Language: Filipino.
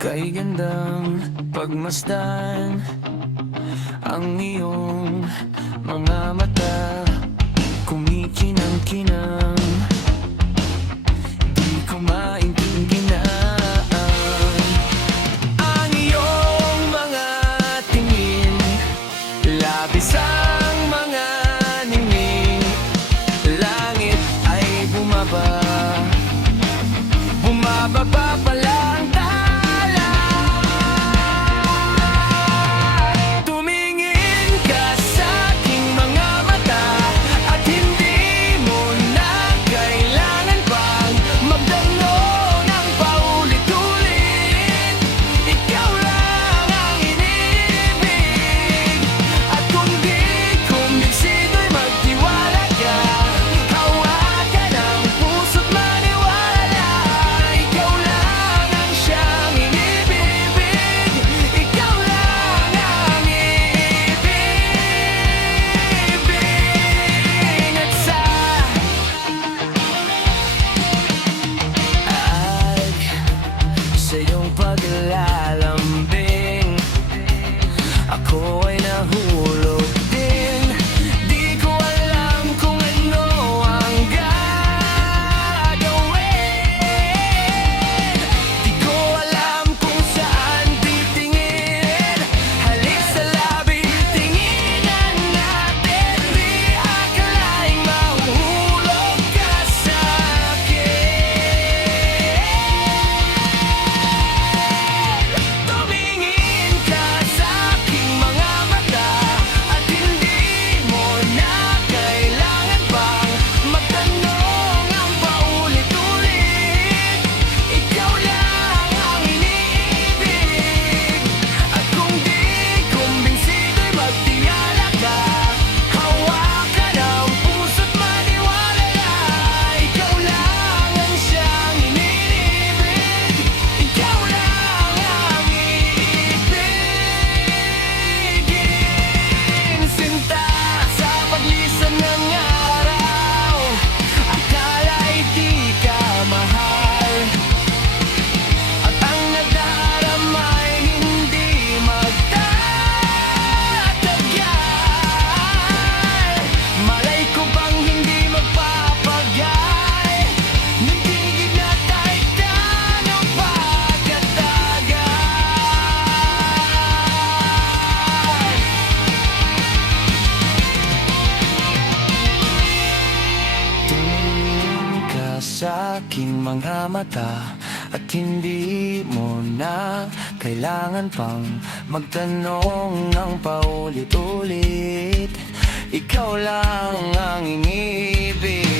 Kay gandang pagmasdan ang iyong mga mata, kumikinang-kinang, di ko maintindihan ang iyong mga tingin, labis ang mga ningning. Langit ay bumababa pala ang tala. Tumingin ka sa aking mga mata at hindi mo na kailangan pang magtanong ng paulit-ulit. Ikaw lang ang iniibig, at kung di kumbinsido'y magtiwala ka. Hawakan ang puso't maniwala, ikaw lang ang siyang inibibig. Ikaw lang ang iibig. At sa iyong paglalambing, ako ay nahulog din. Di ko alam kung ano ang gagawin. Di ko alam kung saan titingin. Halik sa labi, tinginan natin. Di akalaing mahuhulog ka sa akin. Tumingin ka sa aking mga mata at hindi mo na kailangan pang magtanong ng paulit-ulit. Ikaw lang ang iniibig, at kung di kumbinsido'y magtiwala ka. Hawakan ang puso't maniwala, ikaw lang ang siyang iniibig. Ikaw lang ang iibigin. Sinta sa paglisan ng araw, akala'y di ka mahal, at ang nagdaramay hindi magtatagal. Malay ko bang hindi magpapagal, nagtigid na tayo gano'ng pagkatagal. Tumingin ka sa aking mga mata at hindi mo na kailangan pang magtanong ng paulit-ulit. Ikaw lang ang iniibig.